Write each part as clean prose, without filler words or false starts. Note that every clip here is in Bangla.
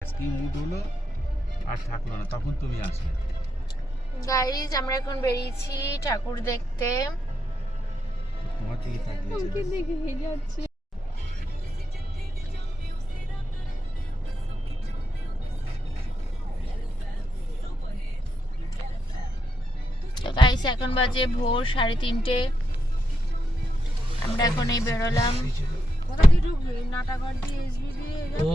কি মুড হলো আর থাকলো না, তখন তুমি আসলে। গাইজ আমরা এখন বেরিয়েছি ঠাকুর দেখতে। তোমার দিকে তাকিয়ে দেখে যাচ্ছে। তো গাইজ এখন বাজে ভোর 3:30। আমরা এখন এই বেরোলাম। কোথা দিয়ে ঢুকবে? নাটাগড় দিয়ে, এসবি দিয়ে। ও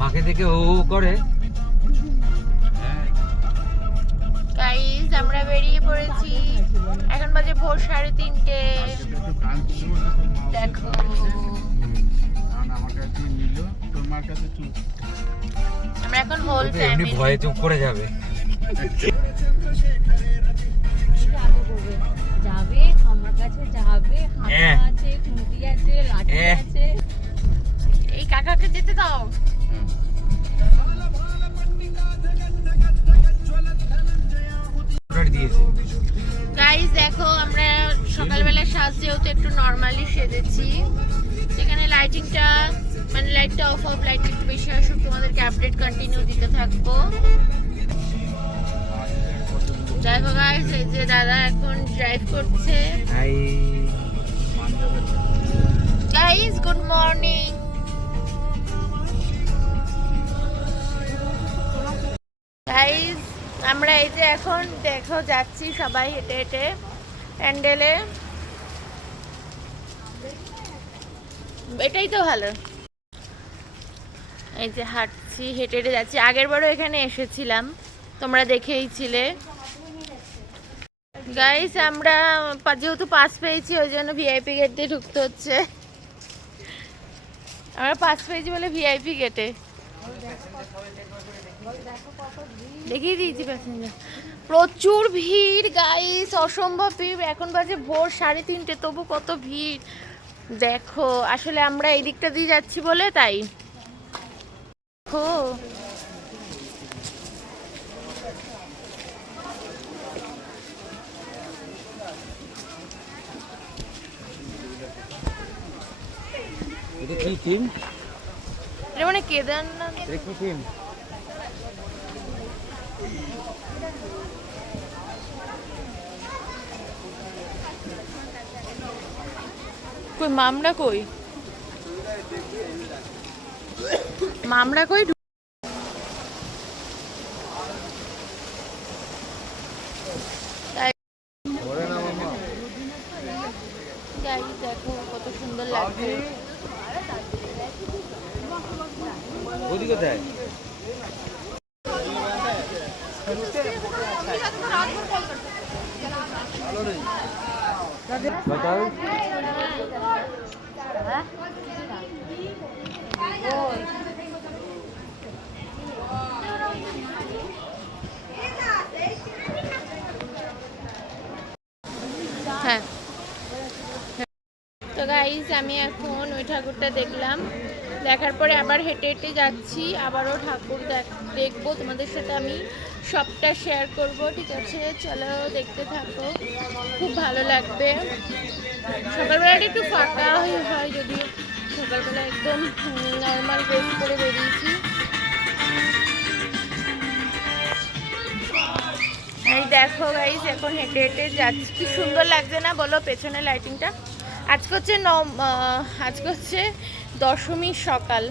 মাকে দেখে ও করে। গাইজ আমরা বেরিয়ে পড়েছি, এখন বাজে ভোর 3:30। দেখো আমার কাছে নিল, তোমার কাছে চুপ। আমরা এখন হোল এমনি ফ্যামিলি। ভয়ে চুপ করে যাবে। যাবে আমার কাছে, যাবে হাতা আছে, খুঁটি আছে, লাঠি আছে। এই কাকাকে যেতে দাও। দিয়েছে গাইস দেখো আমরা সকালবেলা সাজ যেহেতু একটু নর্মালি সেজেছি, সেখানে লাইটিংটা মানে লাইটটা অফ লাইট একটু বেশি আসুক, তোমাদেরকে আপডেট কন্টিনিউ দিতে থাকবো। দেখো গাইস এই যে দাদা এখন ড্রাইভ করছে। Hi guys good morning. Guys আমরা এই যে এখন দেখো যাচ্ছি সবাই হেঁটে হেঁটে প্যান্ডেলে। এটাই তো ভালো, এই যে হাঁটছি হেঁটে হেঁটে যাচ্ছি। আগের বারও এখানে এসেছিলাম, তোমরা দেখেইছিলে। গাইস আমরা যেহেতু পাস পেয়েছি ওই জন্য ভিআইপি গেট দিয়ে ঢুকতে হচ্ছে। আমরা পাস পেয়েছি বলে ভিআইপি গেটে দেখিয়ে দিয়েছি প্যাসেঞ্জার। প্রচুর ভিড় গাইস, অসম্ভব ভিড়। এখন বাজে ভোর 3:30, তবু কত ভিড় দেখো। আসলে আমরা এই দিকটা দিয়ে যাচ্ছি বলে তাই। দেখো এটা কি টিম? এটা মানে কেদারনাথ। এটা কি টিম? কই মামরা কই? মামরা কই? দেখো কত সুন্দর লাগছে। ওদিকে দেয় बताओ। হ্যাঁ তো গাইস আমি এখন ওই ঠাকুরটা দেখলাম, দেখার পরে আবার হেঁটে হেঁটে যাচ্ছি, আবারও ঠাকুর দেখবো। তোমাদের সাথে আমি সবটা শেয়ার করব, ঠিক আছে? চলো দেখতে থাকো, খুব ভালো লাগবে। সকালবেলাটা একটু ফাঁকা হয়, যদিও সকালবেলা একদম নর্মাল ড্রেস করে বেরিয়েছি। এই দেখো গাইস এখন হেঁটে হেঁটে যাচ্ছি, কি সুন্দর লাগছে না বলো পেছনে লাইটিংটা। আজকে হচ্ছে দশমীর সকাল।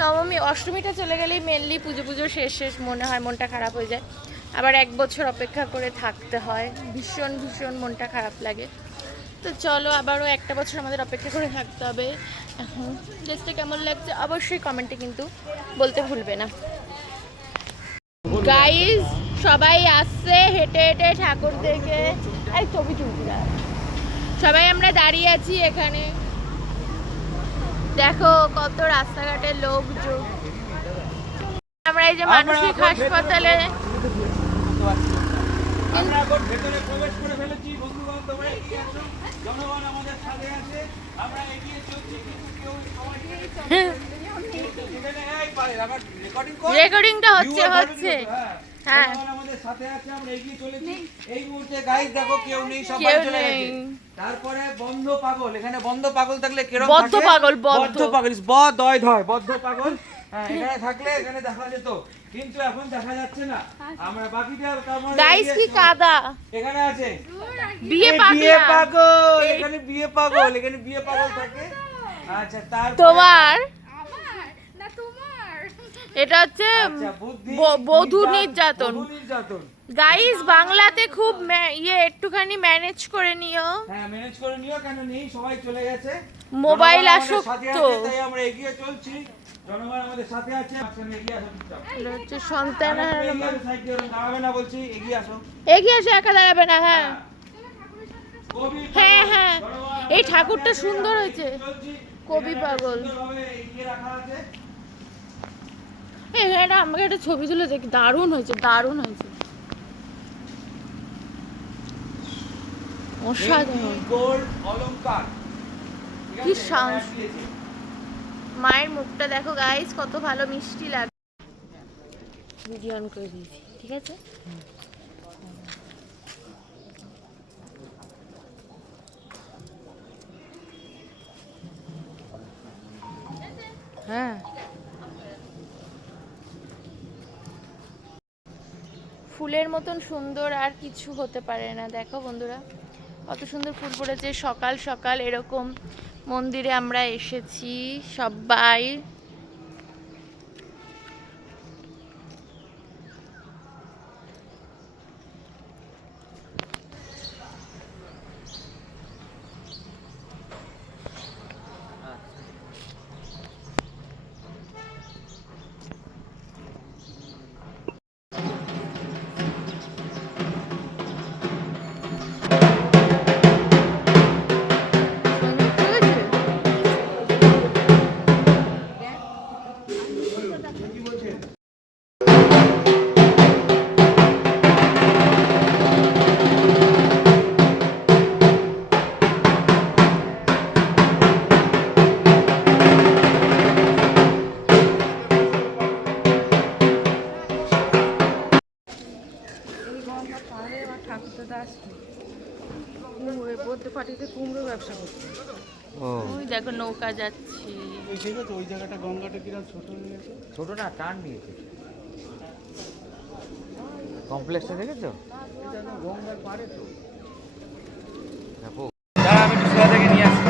নবমী অষ্টমীটা চলে গেলেই মেনলি পুজো শেষ মনে হয়, মনটা খারাপ হয়ে যায়। আবার 1 বছর অপেক্ষা করে থাকতে হয়, ভীষণ মনটা খারাপ লাগে। তো চলো আবারও 1টা বছর আমাদের অপেক্ষা করে থাকতে হবে। এখন ড্রেসটা কেমন লাগছে অবশ্যই কমেন্টে কিন্তু বলতে ভুলবে না। গাইস সবাই আসছে হেঁটে হেঁটে ঠাকুর দেখে। আর ছবি তুলতে সবাই আমরা দাঁড়িয়ে আছি এখানে, দেখো কত রাস্তাঘাটে লোকজন। আমরা এই যে মানসিক হাসপাতালে ভেতরে প্রবেশ করে ফেলেছি। বন্ধু বান্ধবরা এগিয়ে আসো, জনগণ আমাদের সাথে আছে, আমরা এগিয়ে চলছি, কিন্তু কেউ রেকর্ডিংটা হচ্ছে হ্যাঁ আমাদের সাথে আছে, আমরা এগিয়ে চলেছি। এই মুহূর্তে গাইস দেখো কেউ নেই, সবাই কেউ চলে নেই। গেছে। তারপরে বন্ধ পাগল, এখানে বন্ধ পাগল থাকলে কিরকম বদ্ধ থাকে? পাগল, বদ্ধ। বদ্ধ পাগল, ব দয় ধয়, বদ্ধ পাগল। হ্যাঁ, এখানে থাকলে এখানে দেখা যেত, কিন্তু এখন দেখা যাচ্ছে না। আমরা বাকিটা তারপরে গাইস কি কাদা, এখানে আছে বিয়ে বিয়ে পাগলা পাগল, এখানে বিয়ে পাগল, এখানে বিয়ে পাগল থাকে। আচ্ছা, তারপর তোমার না তোমার এটা হচ্ছে আচ্ছা, বুদ্ধি, বধূ নির্যাতন। বধূ নির্যাতন। গাইস বাংলাতে খুব একটুখানি ম্যানেজ করে নিও, হ্যাঁ, ম্যানেজ করে নিও, কেন নেই, সবাই চলে গেছে। মোবাইল জনগণ আমাদের আসক্ত। সাথে আছে, তাই আমরা এগিয়ে চলছি। জনগণ আমাদের সাথে আছে, আপনারা এগিয়ে আসুন চুপচাপ। এটা হচ্ছে সন্তান আর একটু এগিয়ে আসো, সাইড দিয়ে দাঁড়াবে না বলছি, এগিয়ে আসো। এগিয়ে এসে একা দাঁড়াবে না। হ্যাঁ কবি হ্যাঁ পাগল, হ্যাঁ, জনগণ এই আমাদের ঠাকুরটা সাথে সুন্দর আছে, হয়েছে, চলছি। কবি এখানে পাগল। সুন্দরভাবে এগিয়ে রাখা আছে। এটা আমাকে একটা ছবি তুলে দেখি, দারুণ হয়েছে, দারুণ হয়েছে, অসাধারণ। ভেঙ্কি, গোল্ড, অলংকার। ঠিক কি আছে? সাংস- এটা দিয়েছে। মায়ের মুখটা দেখো গাইস, কত ভালো মিষ্টি লাগে। ভিডিও অন করে দিয়েছি, ঠিক আছে। হ্যাঁ, ফুলের মতন সুন্দর আর কিছু হতে পারে না। দেখো বন্ধুরা, কত সুন্দর ফুল পড়েছে। সকাল সকাল এরকম মন্দিরে আমরা এসেছি সবাই। কুমড়ো ব্যবসা করতে ও ওই দেখো নৌকা যাচ্ছে। ওই ঠিক আছে, ওই জায়গাটা গঙ্গাটা কিরকম ছোট হয়ে গেছে। ছোট না, টান নিয়েছে। কমপ্লেক্সটা দেখেছো? এটা তো গঙ্গার পাড়ে তো। দেখো, দাঁড়া আমি একটু সোজা থেকে নিয়ে আসি।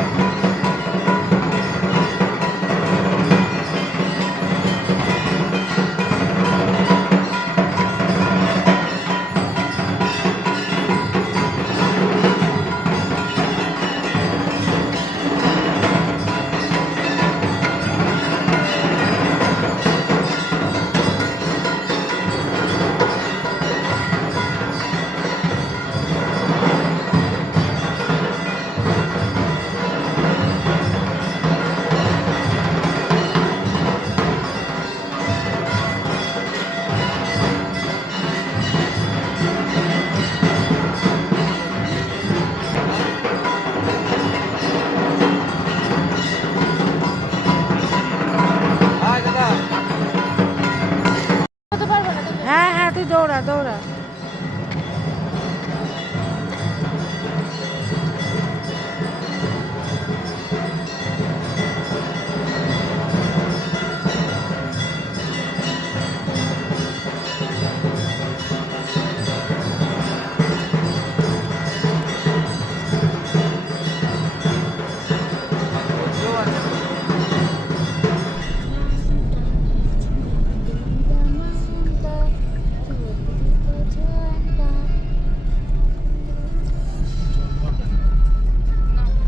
আয় দাদা, হতে পারবে না তুমি। হ্যাঁ হ্যাঁ, তুই দৌড়া দৌড়া।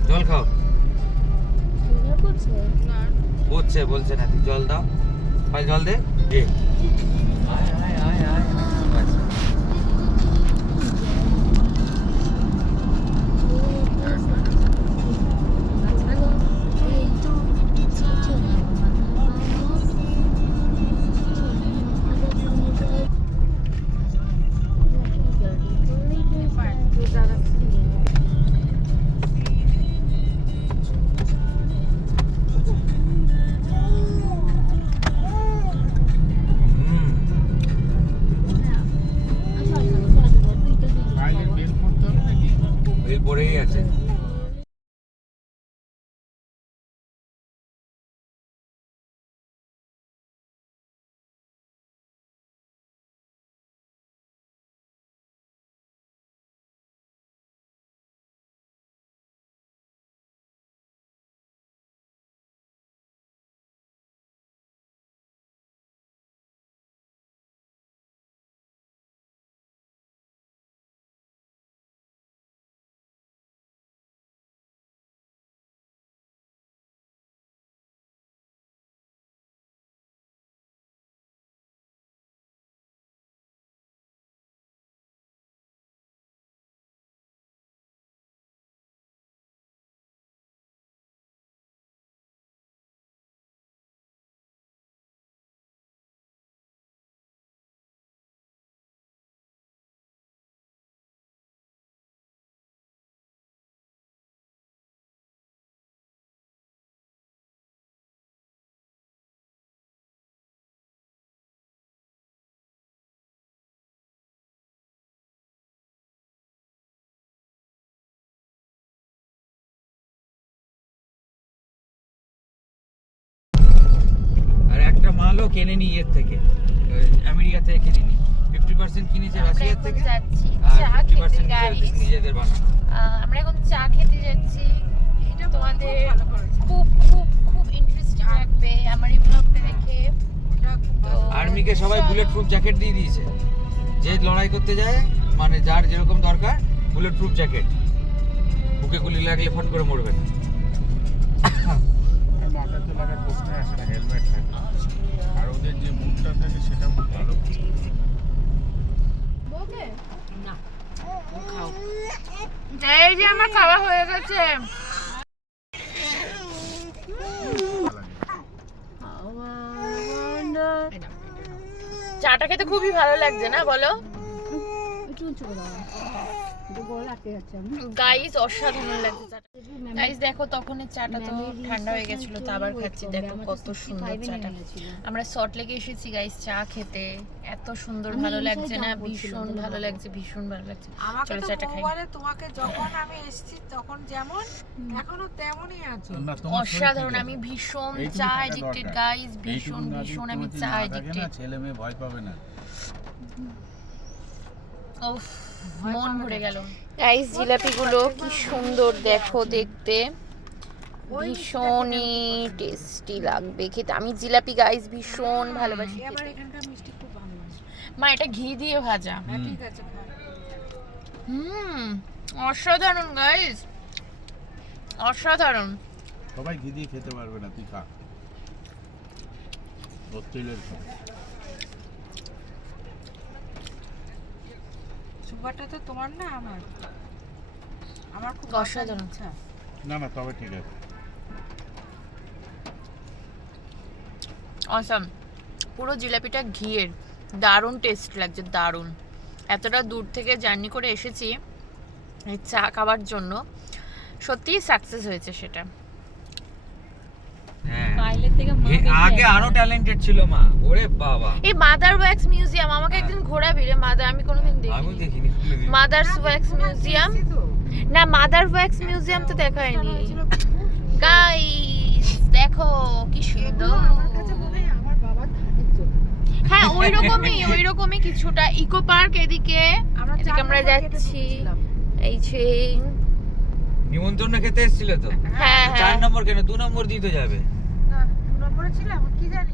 জল খাও। বুঝছে, বলছে না, তুই জল দাও, ভাই জল দে। দে। আয় আয় আয় আয়। আচ্ছা। হুম। মালও কেনেনি এর থেকে, ওই আমেরিকা থেকে কিনিনি। 50% কিনেছে আমরা রাশিয়ার এখন থেকে, যাচ্ছি আর চা 50% খেতে guys। নিজেদের বানানো। আমরা এখন চা খেতে যাচ্ছি। তোমাদের খুব খুব খুব ইন্টারেস্টিং লাগবে আমার এই ব্লগটা দেখে। তো আর্মিকে সবাই বুলেট প্রুফ জ্যাকেট দিয়ে দিয়েছে, যে লড়াই করতে যায় মানে যার যেরকম দরকার বুলেট প্রুফ জ্যাকেট, বুকে গুলি লাগলে ফট করে মরবে না। আর মাথায় তো লাগার প্রশ্ন আসে না, হেলমেট থাকে। আর ওদের যে বুটটা থাকে সেটা খুব ভালো। না ও খাও এই যে আমার খাওয়া হয়ে গেছে। চাটা খেতে খুবই ভালো লাগছে না বলো একটু উঁচু করে দাও, একটু গলা আটকে যাচ্ছে। আমি গাইস অসাধারণ লাগছে চাটা। গাইস দেখো তখনই চাটা তো ঠান্ডা হয়ে গেছিল, তো আবার খাচ্ছি। দেখো কত সুন্দর চাটা। আমরা সল্ট লেকে এসেছি গাইস চা খেতে, এত সুন্দর ভালো লাগছে না, ভীষণ ভালো লাগছে, ভীষণ ভালো লাগছে। চলো চাটা খাই। তোমাকে যখন আমি এসেছি তখন যেমন এখনো তেমনই আছো। অসাধারণ, আমি ভীষণ চা এডিক্টেড গাইস, ভীষণ ভীষণ আমি চা এডিক্টেড। ছেলে মেয়ে ভয় পাবে না। উফ মন ভরে গেল। গাইস জিলাপি গুলো কি সুন্দর দেখো দেখতে, ভীষণই টেস্টি লাগবে খেতে। আমি জিলাপি গাইস ভীষণ ভালোবাসি আবার খেতে। এখানকার মিষ্টি খুব ভালো লাগে। মা এটা ঘি দিয়ে ভাজা। হ্যাঁ ঠিক আছে খাও। অসাধারণ গাইস, অসাধারণ। সবাই ঘি দিয়ে খেতে পারবে না, তুই খা। তেলের খা। সুগারটা তো তোমার না আমার, আমার খুব অসাধারণ। আচ্ছা না না তবে ঠিক আছে। অসাম, পুরো জিলাপিটা ঘিয়ের, দারুণ টেস্ট লাগছে, দারুণ। এতটা দূর থেকে জার্নি করে এসেছি এই চা খাবার জন্য, সত্যিই সাকসেস হয়েছে সেটা। হ্যাঁ, পাইলের থেকে মা আগে আরো ট্যালেন্টেড ছিল মা, ওরে বাবা। এই মাদার ওয়্যাক্স মিউজিয়াম আমাকে একদিন ঘোরাবি রে মাদার, আমি কোনোদিন আমি দেখিনি। দেখিনি। মাদার্স ওয়্যাক্স মিউজিয়াম না, মাদার ওয়্যাক্স মিউজিয়াম তো দেখায়নি গাইস। দেখো কি সুন্দর। আমার কাছে মনে হয় আমার বাবার ধানের জন্য। হ্যাঁ ওই রকমই কিছুটা। ইকো পার্ক এদিকে, এদিকে আমরা যাচ্ছি। এই যে নিমন্ত্রণ খেতে এসেছিল তো, হ্যাঁ 4 নম্বর কেন 2 নম্বর দিয়ে তো যাবে। না 2 নম্বরে ছিলাম কি জানি।